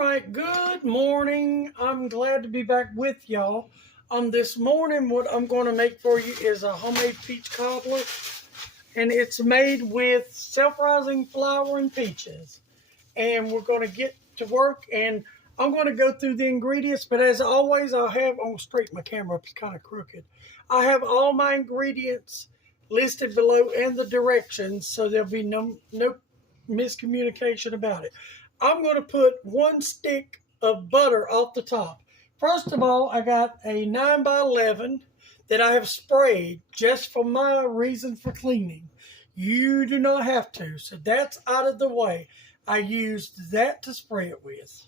right, good morning. I'm glad to be back with y'all. This morning what I'm going to make for you is a homemade peach cobbler, and it's made with self-rising flour and peaches. And we're going to get to work, and I'm going to go through the ingredients, but as always, I'm going to straighten my camera up, it's kind of crooked. I have all my ingredients listed below and the directions, so there'll be no miscommunication about it. I'm going to put 1 stick of butter off the top. First of all, I got a 9x11 that I have sprayed just for my reason for cleaning. You do not have to, so that's out of the way. I used that to spray it with.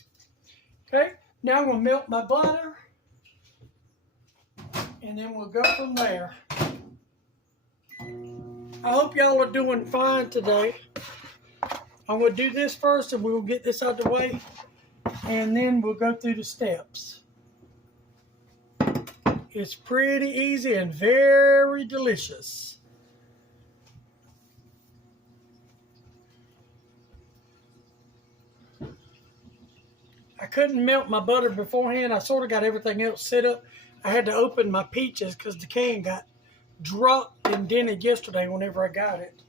Okay, now I'm going to melt my butter, and then we'll go from there. I hope y'all are doing fine today. I'm going to do this first, and we'll get this out of the way, and then we'll go through the steps. It's pretty easy and very delicious. I couldn't melt my butter beforehand. I sort of got everything else set up. I had to open my peaches because the can got dropped and dented yesterday whenever I got it.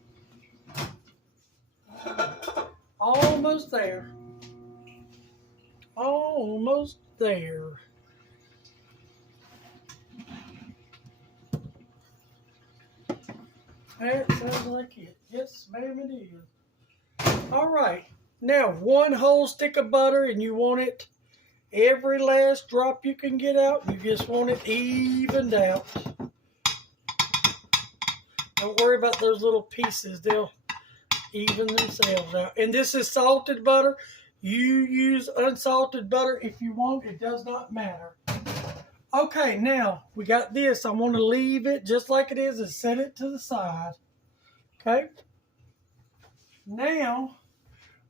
Almost there. Almost there. That sounds like it. Yes, ma'am, it is. All right. Now, 1 whole stick of butter, and you want it every last drop you can get out. You just want it evened out. Don't worry about those little pieces. They'll even themselves out. And this is salted butter. You use unsalted butter if you want. It does not matter. Okay, now we got this. I want to leave it just like it is and set it to the side. Okay. Now,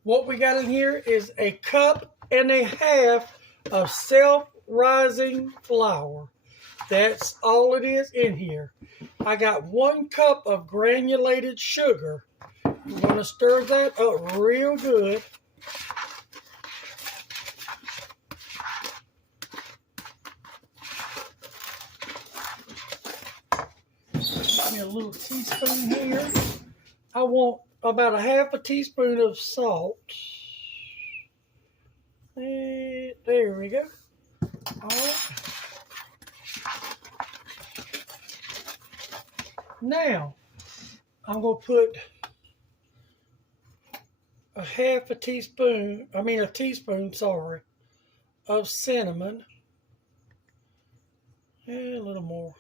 what we got in here is 1.5 cups of self-rising flour. That's all it is in here. I got 1 cup of granulated sugar. I'm going to stir that up real good. Give me a little teaspoon here. I want about 1/2 teaspoon of salt. And there we go. All right. Now, I'm going to put a teaspoon of cinnamon. And a little more.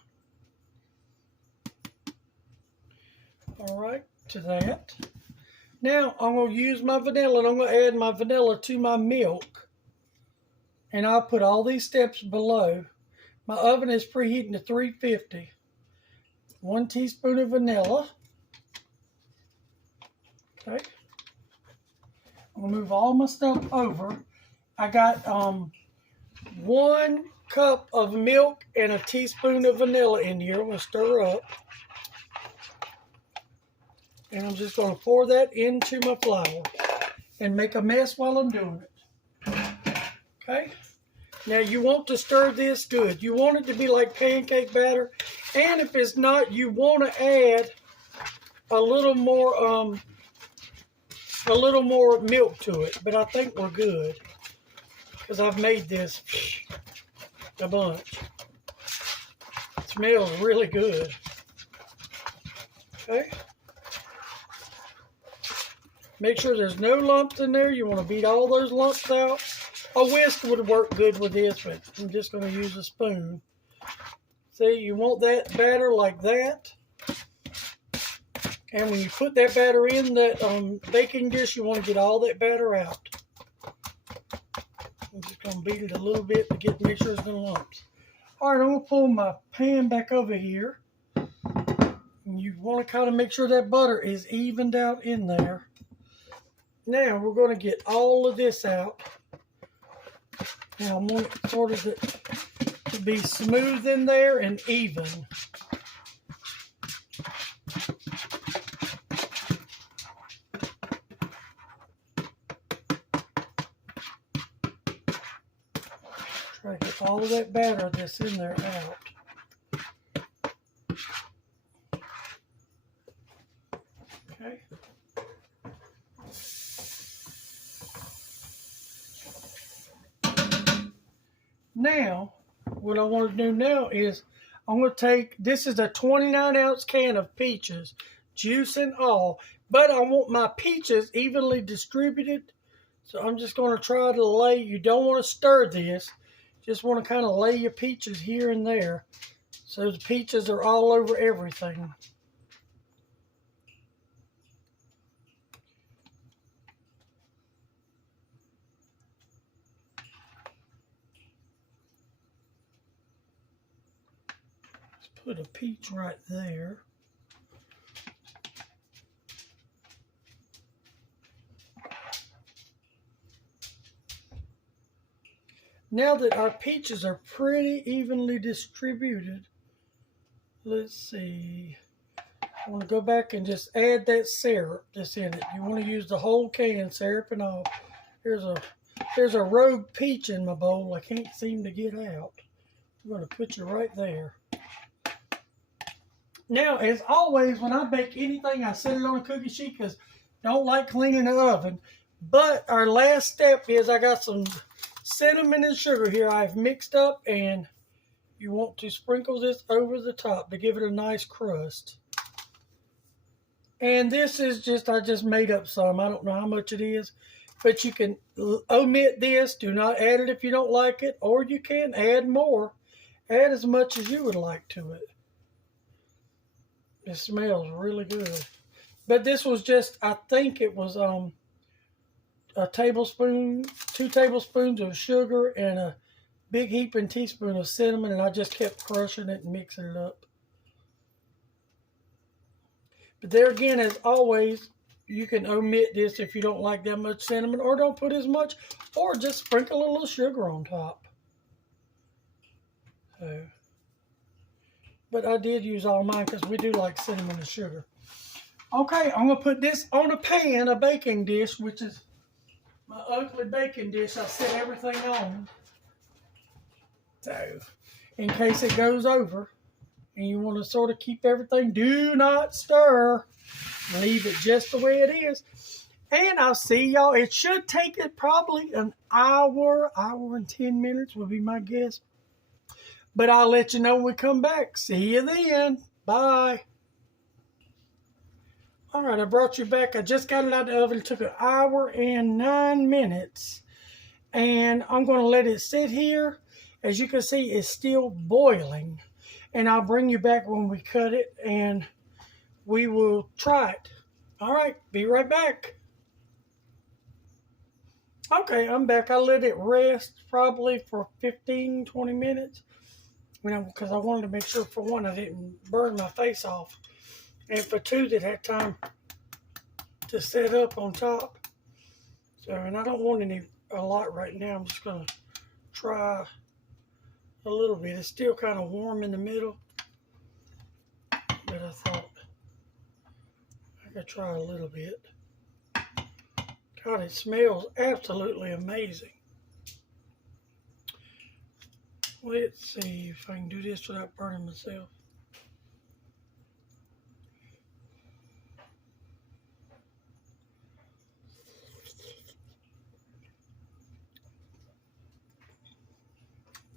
All right, to that. Now, I'm going to use my vanilla, and I'm going to add my vanilla to my milk. And I'll put all these steps below. My oven is preheating to 350. 1 teaspoon of vanilla. Okay. I'm going to move all my stuff over. I got 1 cup of milk and a teaspoon of vanilla in here. I'm going to stir up. And I'm just going to pour that into my flour and make a mess while I'm doing it. Okay. Now you want to stir this good. You want it to be like pancake batter. And if it's not, you want to add a little more milk to it. But I think we're good because I've made this a bunch. It smells really good. Okay. Make sure there's no lumps in there. You want to beat all those lumps out. A whisk would work good with this, but I'm just going to use a spoon. See, you want that batter like that. And when you put that batter in that baking dish, you want to get all that batter out. I'm just going to beat it a little bit to make sure there's no lumps. All right, I'm going to pull my pan back over here. And you want to kind of make sure that butter is evened out in there. Now we're going to get all of this out. Now I want it sort of to be smooth in there and even. Try to get all of that batter that's in there out. Okay. Now, what I want to do now is I'm going to take, this is a 29-ounce can of peaches, juice and all, but I want my peaches evenly distributed. So I'm just going to try to lay, you don't want to stir this, just want to kind of lay your peaches here and there so the peaches are all over everything. Put a peach right there. Now that our peaches are pretty evenly distributed, let's see. I want to go back and just add that syrup that's in it. You want to use the whole can, syrup and all. There's a rogue peach in my bowl I can't seem to get out. I'm going to put you right there. Now, as always, when I bake anything, I set it on a cookie sheet because I don't like cleaning the oven. But our last step is I got some cinnamon and sugar here I've mixed up, and you want to sprinkle this over the top to give it a nice crust. And this is just, I just made up some. I don't know how much it is, but you can omit this. Do not add it if you don't like it, or you can add more. Add as much as you would like to it. It smells really good. But this was just, I think it was a tablespoon, 2 tablespoons of sugar and a big heaping teaspoon of cinnamon, and I just kept crushing it and mixing it up. But there again, as always, you can omit this if you don't like that much cinnamon, or don't put as much, or just sprinkle a little sugar on top. So, but I did use all mine because we do like cinnamon and sugar. Okay, I'm going to put this on a pan, a baking dish, which is my ugly baking dish I set everything on. So, in case it goes over and you want to sort of keep everything, do not stir. Leave it just the way it is. And I'll see y'all. It should take it probably an hour and 10 minutes would be my guess. But I'll let you know when we come back. See you then. Bye. All right, I brought you back. I just got it out of the oven. It took an hour and 9 minutes. And I'm going to let it sit here. As you can see, it's still boiling. And I'll bring you back when we cut it and we will try it. All right, be right back. Okay, I'm back. I let it rest probably for 15, 20 minutes. You know, because I wanted to make sure, for one, I didn't burn my face off. And for two, that had time to set up on top. So, and I don't want a lot right now. I'm just going to try a little bit. It's still kind of warm in the middle. But I thought I could try a little bit. God, it smells absolutely amazing. Let's see if I can do this without burning myself.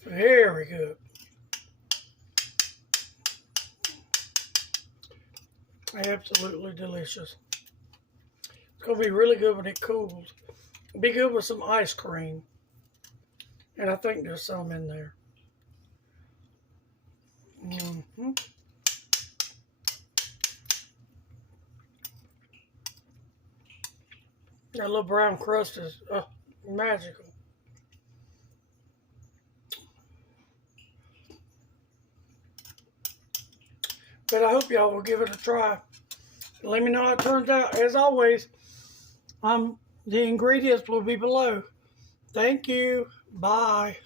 Very good. Absolutely delicious. It's going to be really good when it cools. It'll be good with some ice cream. And I think there's some in there. That little brown crust is magical. But I hope y'all will give it a try. Let me know how it turns out. As always, the ingredients will be below. Thank you. Bye.